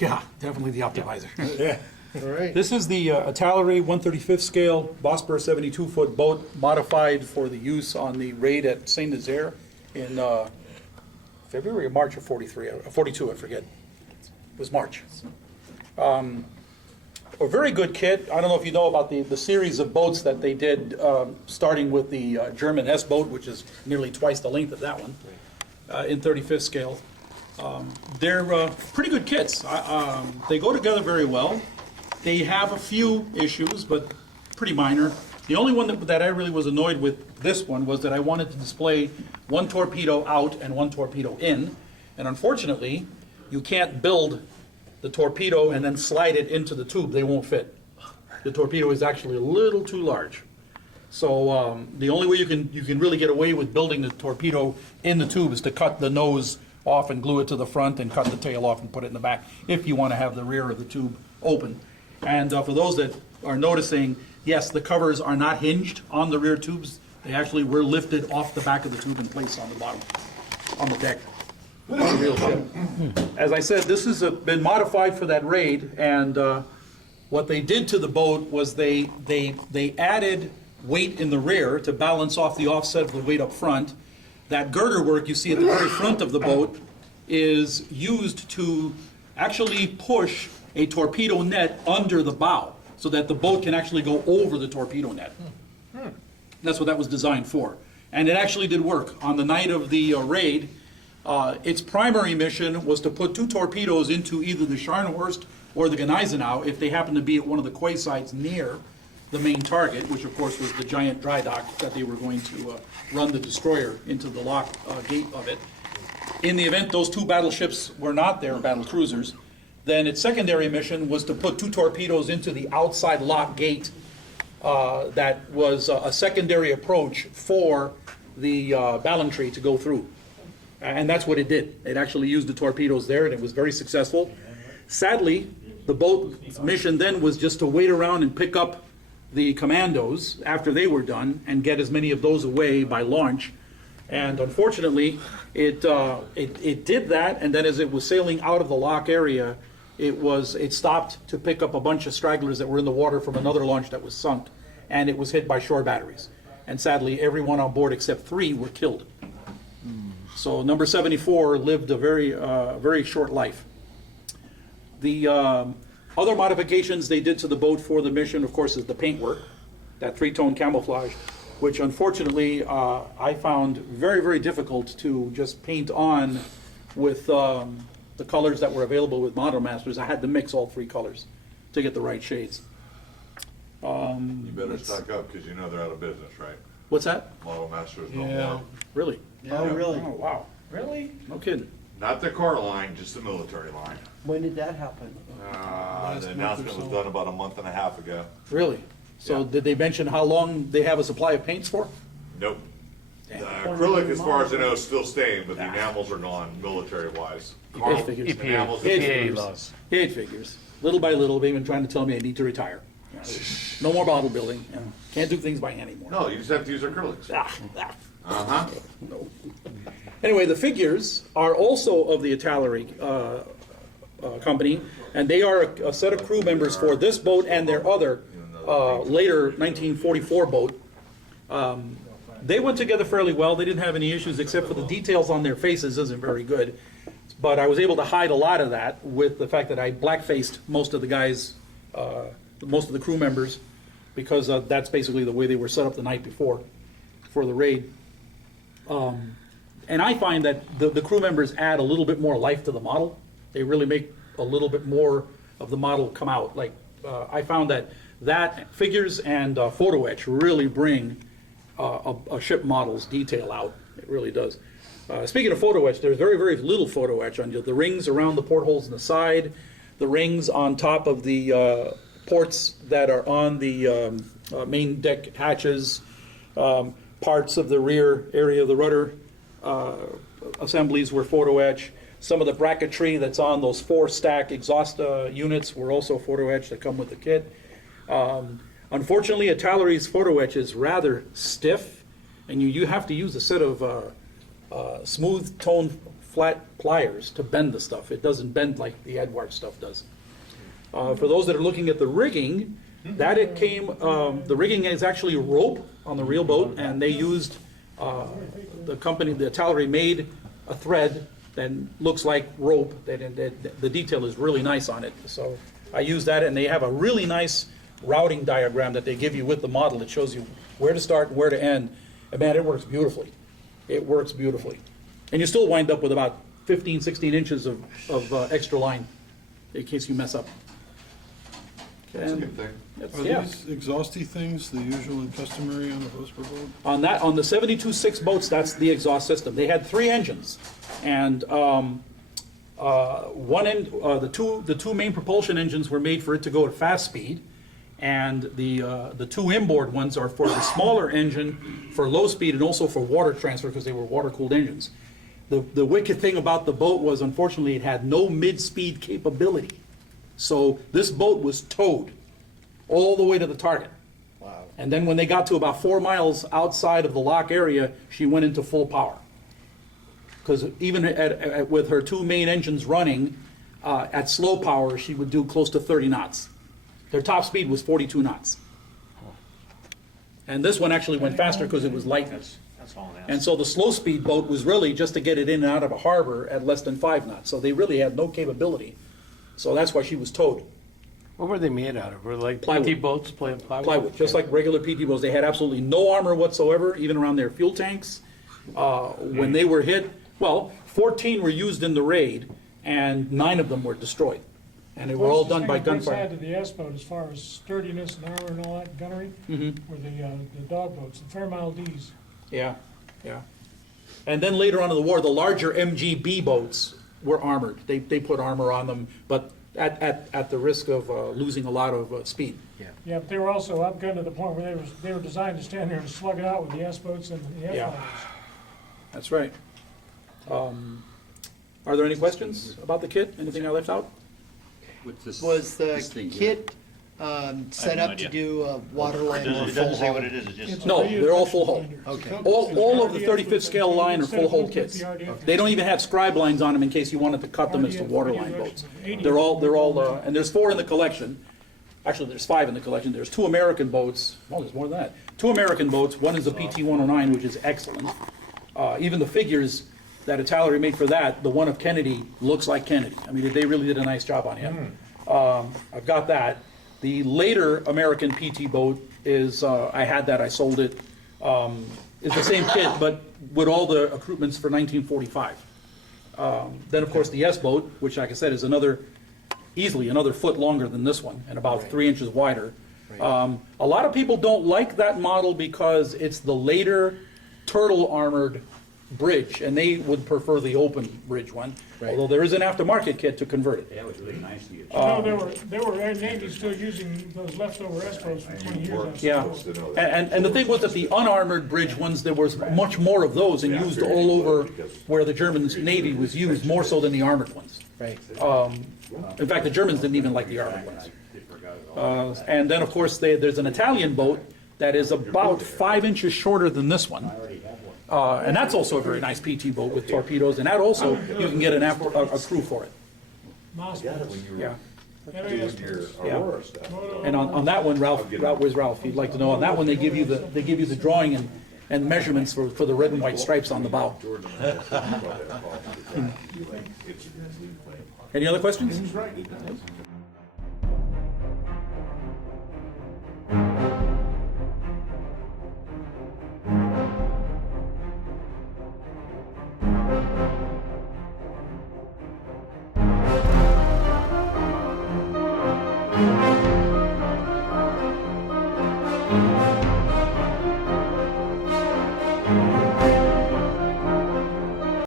Yeah, definitely the optimizer. Yeah. All right. This is the Italeri 135th scale Vosper 72-foot boat modified for the use on the raid at Saint Nazaire in February or March of 42, I forget. It was March. A very good kit. I don't know if you know about the series of boats that they did, starting with the German S-boat, which is nearly twice the length of that one, in 35th scale. They're pretty good kits. They go together very well. They have a few issues, but pretty minor. The only one that I really was annoyed with this one was that I wanted to display one torpedo out and one torpedo in, and unfortunately, you can't build the torpedo and then slide it into the tube. They won't fit. The torpedo is actually a little too large. So the only way you can really get away with building the torpedo in the tube is to cut the nose off and glue it to the front and cut the tail off and put it in the back if you want to have the rear of the tube open. And for those that are noticing, yes, the covers are not hinged on the rear tubes. They actually were lifted off the back of the tube and placed on the bottom, on the deck. On the real ship. As I said, this has been modified for that raid, and what they did to the boat was they added weight in the rear to balance off the offset of the weight up front. That girder work you see at the very front of the boat is used to actually push a torpedo net under the bow so that the boat can actually go over the torpedo net. That's what that was designed for. And it actually did work. On the night of the raid, its primary mission was to put two torpedoes into either the Scharnhorst or the Gneisenau if they happened to be at one of the quay sites near the main target, which of course was the giant dry dock that they were going to run the destroyer into the lock gate of it. In the event those two battleships were not there, battle cruisers, then its secondary mission was to put two torpedoes into the outside lock gate that was a secondary approach for the Ballantrae to go through. And that's what it did. It actually used the torpedoes there, and it was very successful. Sadly, the boat's mission then was just to wait around and pick up the commandos after they were done and get as many of those away by launch. And unfortunately, it did that, and then as it was sailing out of the lock area, it stopped to pick up a bunch of stragglers that were in the water from another launch that was sunk, and it was hit by shore batteries. And sadly, everyone on board except 3 were killed. So number 74 lived a very short life. The other modifications they did to the boat for the mission, of course, is the paintwork, that 3-tone camouflage, which unfortunately I found very, very difficult to just paint on with the colors that were available with Model Masters. I had to mix all 3 colors to get the right shades. You better stock up because you know they're out of business, right? What's that? Model Masters no Yeah. more. Really? Oh, really? Oh, wow. Really? No kidding. Not the car line, just the military line. When did that happen? The announcement was done about a month and a half ago. Really? So Yeah. did they mention how long they have a supply of paints for? Nope. The Damn. acrylic, as far as I know, is still staying, but the enamels are gone, military-wise. It figures. Enamels It are figures. lost. It figures. Little by little, they've been trying to tell me I need to retire. You know, no more bottle building. You know, can't do things by hand anymore. No, you just have to use acrylics. Uh-huh. No. Anyway, the figures are also of the Italeri company, and they are a set of crew members for this boat and their other later 1944 boat. They went together fairly well. They didn't have any issues except for the details on their faces isn't very good. But I was able to hide a lot of that with the fact that I black-faced most of the guys, most of the crew members, because that's basically the way they were set up the night before for the raid. And I find that the crew members add a little bit more life to the model. They really make a little bit more of the model come out. Like I found that figures and photo etch really bring a ship model's detail out. It really does. Speaking of photo etch, there's very, very little photo etch on the rings around the portholes in the side, the rings on top of the ports that are on the main deck hatches, parts of the rear area of the rudder assemblies were photo etch. Some of the bracketry that's on those 4-stack exhaust units were also photo etch that come with the kit. Unfortunately, Italeri's photo etch is rather stiff, and you have to use a set of smooth tone flat pliers to bend the stuff. It doesn't bend like the Edward stuff does. For those that are looking at the rigging, the rigging is actually rope on the real boat, and they used, the company, the Italeri made a thread that looks like rope, the detail is really nice on it. So I use that, and they have a really nice routing diagram that they give you with the model that shows you where to start and where to end. And man, it works beautifully. It works beautifully. And you still wind up with about 15, 16 inches of extra line in case you mess up. That's a good thing. Are Yeah. these exhausty things the usual and customary on a Vosper boat? On the 72.6 boats, that's the exhaust system. They had 3 engines, and the two main propulsion engines were made for it to go at fast speed, and the 2 inboard ones are for the smaller engine for low speed and also for water transfer because they were water-cooled engines. The wicked thing about the boat was, unfortunately, it had no mid-speed capability. So this boat was towed all the way to the target. Wow. And then when they got to about 4 miles outside of the lock area, she went into full power. Because even with her 2 main engines running, at slow power, she would do close to 30 knots. Their top speed was 42 knots. And this one actually went faster because it was light. That's all it And is. so the slow speed boat was really just to get it in and out of a harbor at less than 5 knots. So they really had no capability. So that's why she was towed. What were they made out of? Were they like Plywood. PT boats, plywood? Plywood, just like regular PT boats. They had absolutely no armor whatsoever, even around their fuel tanks. When they were hit, 14 were used in the raid, and 9 of them were destroyed. And they were all done by gunfire. Closest thing to the S-boat as far as sturdiness and armor and all that gunnery were the dog boats, the Fairmile Ds. Yeah, yeah. And then later on in the war, the larger MGB boats were armored. They put armor on them, but at the risk of losing a lot of speed. Yeah, but they were also outgunned to the point where they were designed to stand there and slug it out with the S-boats and the Yeah. F-boats. That's right. Are there any questions about the kit? Anything I left out? Was the thing kit set no up to idea. do waterline or It full doesn't say hull? what it is, it just. No, they're all full hull. Okay. All of the 35th scale line are full hull kits. They don't even have scribe lines on them in case you wanted to cut them as to waterline boats. They're all, and there's 4 in the collection. Actually, there's 5 in the collection. There's 2 American boats. Well, there's more than that. 2 American boats. One is a PT-109, which is excellent. Even the figures that Italeri made for that, the one of Kennedy looks like Kennedy. I mean, they really did a nice job on him. I've got that. The later American PT boat is, I had that, I sold it. It's the same kit, but with all the accoutrements for 1945. Then, of course, the S boat, which, like I said, is easily another foot longer than this one and about 3 inches wider. A lot of people don't like that model because it's the later turtle armored bridge, and they would prefer the open bridge one, although there is an aftermarket kit to convert it. That was really nice to you. There were Navy's still using those leftover S-boats for 20 years. Yeah, and the thing was that the unarmored bridge ones, there was much more of those and used all over where the German Navy was used, more so than the armored ones. Right. In fact, the Germans didn't even like the armored ones. And then, of course, there's an Italian boat that is about 5 inches shorter than this one. And that's also a very nice PT boat with torpedoes, and that also, you can get a crew for it. Moss boats. Yeah. MAS Your boats. Aurora stuff. And on that one, Ralph, where's Ralph? You'd like to know, on that one, they give you the drawing and measurements for the red and white stripes on the bow. Any other questions?